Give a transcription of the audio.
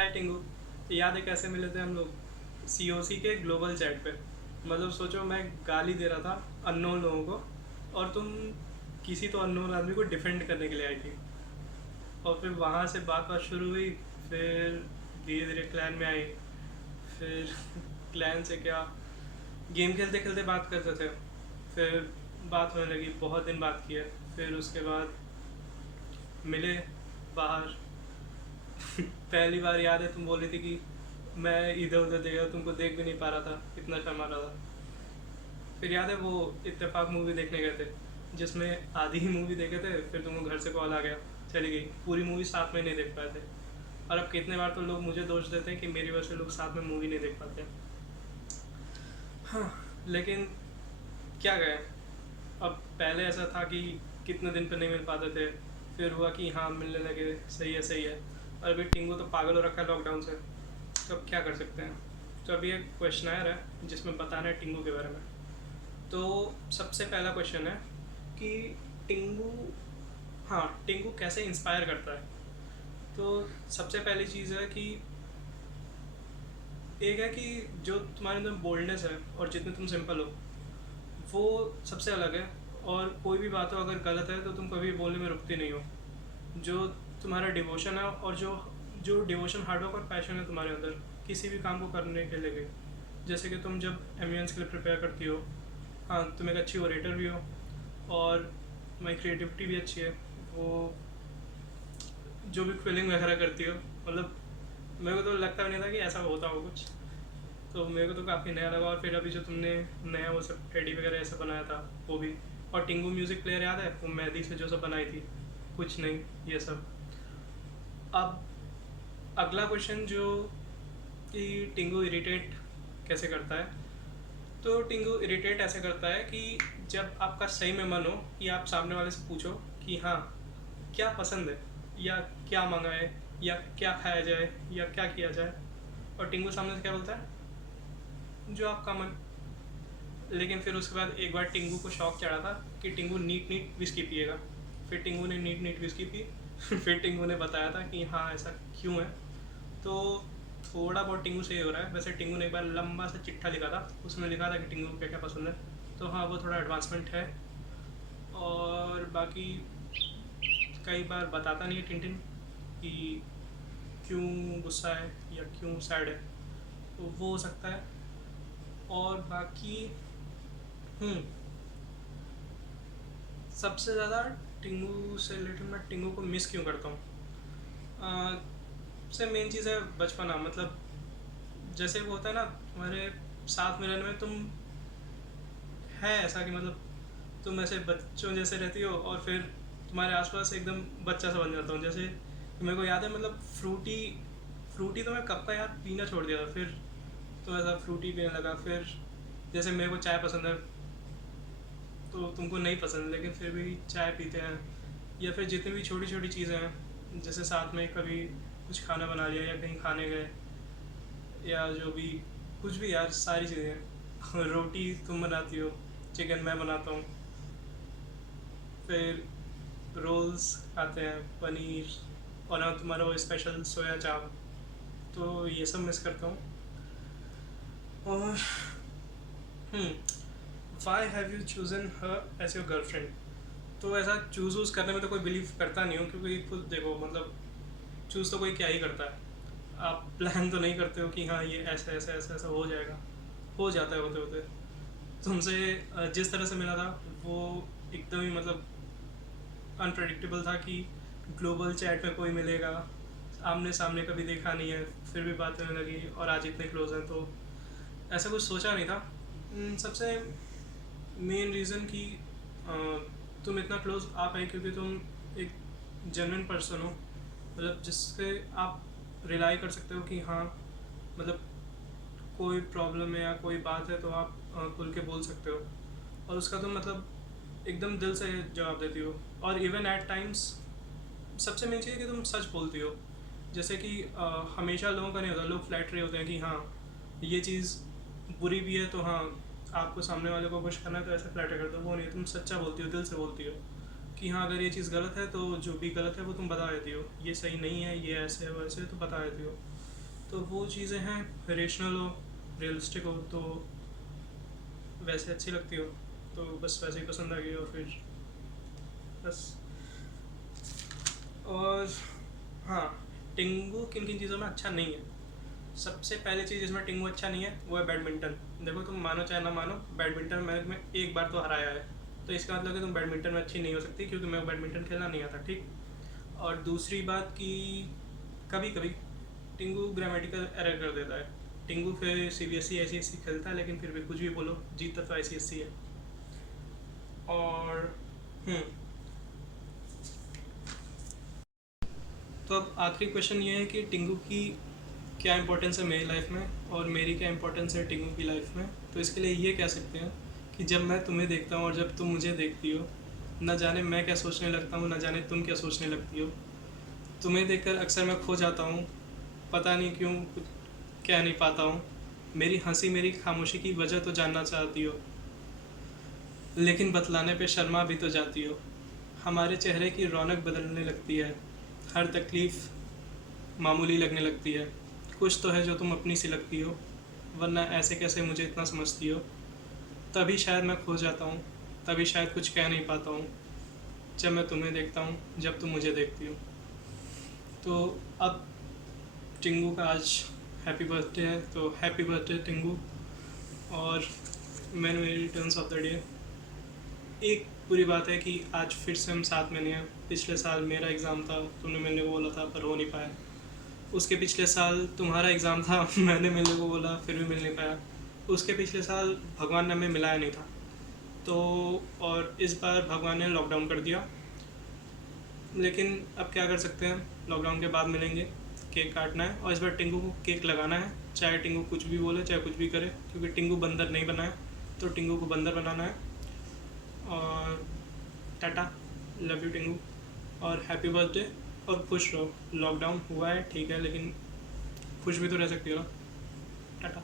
हाय टिंगू। याद है कैसे मिले थे हम लोग? सीओसी के ग्लोबल चैट पे। मतलब सोचो, मैं गाली दे रहा था अननोन लोगों को और तुम किसी तो अननोन आदमी को डिफेंड करने के लिए आई थी। और फिर वहाँ से बात बात शुरू हुई। फिर धीरे धीरे क्लैन में आई। फिर क्लैन से क्या, गेम खेलते खेलते बात करते थे। फिर बात होने लगी, बहुत दिन बात किए। फिर उसके बाद मिले बाहर। पहली बार याद है तुम बोल रही थी कि मैं इधर उधर देखा, तुमको देख भी नहीं पा रहा था, इतना शर्मा रहा था। फिर याद है वो इत्तेफाक मूवी देखने गए थे, जिसमें आधी ही मूवी देखे थे, फिर तुमको घर से कॉल आ गया, चली गई। पूरी मूवी साथ में नहीं देख पाए थे। और अब कितने बार तो लोग मुझे दोष देते हैं कि मेरी वजह से लोग साथ में मूवी नहीं देख पाते। हाँ, लेकिन क्या गए। अब पहले ऐसा था कि कितने दिन पे नहीं मिल पाते थे, फिर हुआ कि हाँ मिलने लगे, सही है सही है। और अभी टिंगू तो पागल हो रखा है लॉकडाउन से, तो अब क्या कर सकते हैं। तो अभी एक क्वेश्चनायर है जिसमें बताना है टिंगू के बारे में। तो सबसे पहला क्वेश्चन है कि टिंगू, हाँ टिंगू कैसे इंस्पायर करता है। तो सबसे पहली चीज़ है कि एक है कि जो तुम्हारे अंदर बोल्डनेस है और जितने तुम सिंपल हो, वो सबसे अलग है। और कोई भी बात हो अगर गलत है तो तुम कभी बोलने में रुकती नहीं हो। जो तुम्हारा डिवोशन है, और जो जो डिवोशन, हार्डवर्क और पैशन है तुम्हारे अंदर किसी भी काम को करने के लिए। जैसे कि तुम जब एमयूएंस के लिए प्रिपेयर करती हो, हाँ तुम एक अच्छी ओरेटर भी हो, और तुम्हारी क्रिएटिविटी भी अच्छी है। वो जो भी क्विलिंग वगैरह करती हो, मतलब मेरे को तो लगता भी नहीं था कि ऐसा होता हो कुछ। तो मेरे को तो काफ़ी नया लगा। और फिर अभी जो तुमने नया वो सब टेडी वगैरह ऐसा बनाया था वो भी। और टिंगू म्यूज़िक प्लेयर याद है, वो मेहंदी से जो सब बनाई थी, कुछ नहीं, ये सब। अब अगला क्वेश्चन जो कि टिंगू इरिटेट कैसे करता है। तो टिंगू इरिटेट ऐसे करता है कि जब आपका सही में मन हो कि आप सामने वाले से पूछो कि हाँ क्या पसंद है, या क्या मंगाए, या क्या खाया जाए, या क्या किया जाए। और टिंगू सामने से क्या बोलता है, जो आपका मन। लेकिन फिर उसके बाद एक बार टिंगू को शौक चढ़ा था कि टिंगू नीट नीट विस्की पिएगा। फिर टिंगू ने नीट नीट विस्की पी। फिर टिंगू ने बताया था कि हाँ ऐसा क्यों है। तो थोड़ा बहुत टिंगू सही हो रहा है। वैसे टिंगू ने एक बार लंबा सा चिट्ठा लिखा था, उसमें लिखा था कि टिंगू को क्या क्या पसंद है। तो हाँ वो थोड़ा एडवांसमेंट है। और बाकी कई बार बताता नहीं है टिंटिन कि क्यों गुस्सा है या क्यों सैड है, तो वो हो सकता है। और बाकी हम्म सबसे ज़्यादा टिंगू से रिलेटेड मैं टिंगू को मिस क्यों करता हूँ। सबसे मेन चीज़ है बचपना। मतलब जैसे वो होता है ना, तुम्हारे साथ में रहने में तुम, है ऐसा कि मतलब तुम ऐसे बच्चों जैसे रहती हो, और फिर तुम्हारे आसपास एकदम बच्चा सा बन जाता हूँ। जैसे मेरे को याद है, मतलब फ्रूटी, फ्रूटी तो मैं कब का यार पीना छोड़ दिया था। फिर तो ऐसा फ्रूटी पीने लगा। फिर जैसे मेरे को चाय पसंद है, तो तुमको नहीं पसंद, लेकिन फिर भी चाय पीते हैं। या फिर जितनी भी छोटी छोटी चीज़ें हैं, जैसे साथ में कभी कुछ खाना बना लिया या कहीं खाने गए, या जो भी कुछ भी यार, सारी चीज़ें। रोटी तुम बनाती हो, चिकन मैं बनाता हूँ। फिर रोल्स खाते हैं, पनीर, और ना तुम्हारा वो स्पेशल सोया चाप। तो ये सब मिस करता हूँ। और why have you chosen her as your girlfriend. तो ऐसा चूज़ वूज़ करने में तो कोई बिलीव करता नहीं हो, क्योंकि खुद देखो, मतलब चूज़ तो कोई क्या ही करता है। आप प्लान तो नहीं करते हो कि हाँ ये ऐसा ऐसा ऐसा ऐसा हो जाएगा। हो जाता है होते होते। तुमसे जिस तरह से मिला था वो एकदम ही मतलब अनप्रडिक्टेबल था कि ग्लोबल चैट में कोई मिलेगा, आमने सामने कभी देखा नहीं है, फिर भी बात होने लगी और आज इतने क्लोज हैं। तो ऐसा कुछ सोचा नहीं था। सबसे मेन रीज़न कि अ, तुम इतना क्लोज आ पाए क्योंकि तुम एक जेन्युइन पर्सन हो, मतलब जिससे आप रिलाई कर सकते हो कि हाँ, मतलब कोई प्रॉब्लम है या कोई बात है तो आप खुल के बोल सकते हो। और उसका तुम मतलब एकदम दिल से जवाब देती हो। और इवन एट टाइम्स सबसे मेन चीज़ है कि तुम सच बोलती हो। जैसे कि हमेशा लोगों का नहीं होता, लोग फ्लैटरी होते हैं कि हाँ ये चीज़ बुरी भी है, तो हाँ आपको सामने वाले को खुश करना है तो ऐसे फ्लैटर कर दो। वो नहीं, तुम सच्चा बोलती हो, दिल से बोलती हो कि हाँ अगर ये चीज़ गलत है तो जो भी गलत है वो तुम बता देती हो, ये सही नहीं है, ये ऐसे है वैसे है, तो बता देती हो। तो वो चीज़ें हैं, रेशनल हो, रियलिस्टिक हो, तो वैसे अच्छी लगती हो, तो बस वैसे ही पसंद आ गई, और फिर बस। और हाँ, टिंगू किन किन चीज़ों में अच्छा नहीं है। सबसे पहली चीज़ जिसमें टिंगू अच्छा नहीं है वो है बैडमिंटन। देखो, तुम मानो चाहे ना मानो, बैडमिंटन मैंने तुम्हें एक बार तो हराया है, तो इसका मतलब कि तुम बैडमिंटन में अच्छी नहीं हो सकती, क्योंकि मेरे को बैडमिंटन खेलना नहीं आता, ठीक। और दूसरी बात कि कभी कभी टिंगू ग्रामेटिकल एरर कर देता है। टिंगू फिर सीबीएसई आईसीएसई खेलता है, लेकिन फिर भी कुछ भी बोलो, जीतता तो आईसीएसई है। और हम्म तो अब आखिरी क्वेश्चन ये है कि टिंगू की क्या इंपॉर्टेंस है मेरी लाइफ में, और मेरी क्या इंपॉर्टेंस है टिंगू की लाइफ में। तो इसके लिए ये कह सकते हैं कि जब मैं तुम्हें देखता हूँ और जब तुम मुझे देखती हो, न जाने मैं क्या सोचने लगता हूँ, न जाने तुम क्या सोचने लगती हो। तुम्हें देखकर अक्सर मैं खो जाता हूँ, पता नहीं क्यों, कुछ कह नहीं पाता हूँ। मेरी हंसी, मेरी खामोशी की वजह तो जानना चाहती हो, लेकिन बतलाने पे शर्मा भी तो जाती हो। हमारे चेहरे की रौनक बदलने लगती है, हर तकलीफ़ मामूली लगने लगती है। कुछ तो है जो तुम अपनी सी लगती हो, वरना ऐसे कैसे मुझे इतना समझती हो। तभी शायद मैं खो जाता हूँ, तभी शायद कुछ कह नहीं पाता हूँ, जब मैं तुम्हें देखता हूँ, जब तुम मुझे देखती हो। तो अब टिंगू का आज हैप्पी बर्थडे है, तो हैप्पी बर्थडे टिंगू। और मैंने मेरी रिटर्न्स ऑफ द डे, एक बुरी बात है कि आज फिर से हम साथ में नहीं हैं। पिछले साल मेरा एग्ज़ाम था, तुमने मिलने को बोला था पर हो नहीं पाया। उसके पिछले साल तुम्हारा एग्ज़ाम था, मैंने मिलने को बोला फिर भी मिल नहीं पाया। उसके पिछले साल भगवान ने हमें मिलाया नहीं था। तो और इस बार भगवान ने लॉकडाउन कर दिया, लेकिन अब क्या कर सकते हैं, लॉकडाउन के बाद मिलेंगे। केक काटना है, और इस बार टिंगू को केक लगाना है, चाहे टिंगू कुछ भी बोले, चाहे कुछ भी करे, क्योंकि टिंगू बंदर नहीं बना है, तो टिंगू को बंदर बनाना है। और टाटा, लव यू टिंगू, और हैप्पी बर्थडे। और खुश रहो। लॉकडाउन हुआ है ठीक है, लेकिन खुश भी तो रह सकती हो ना। टाटा।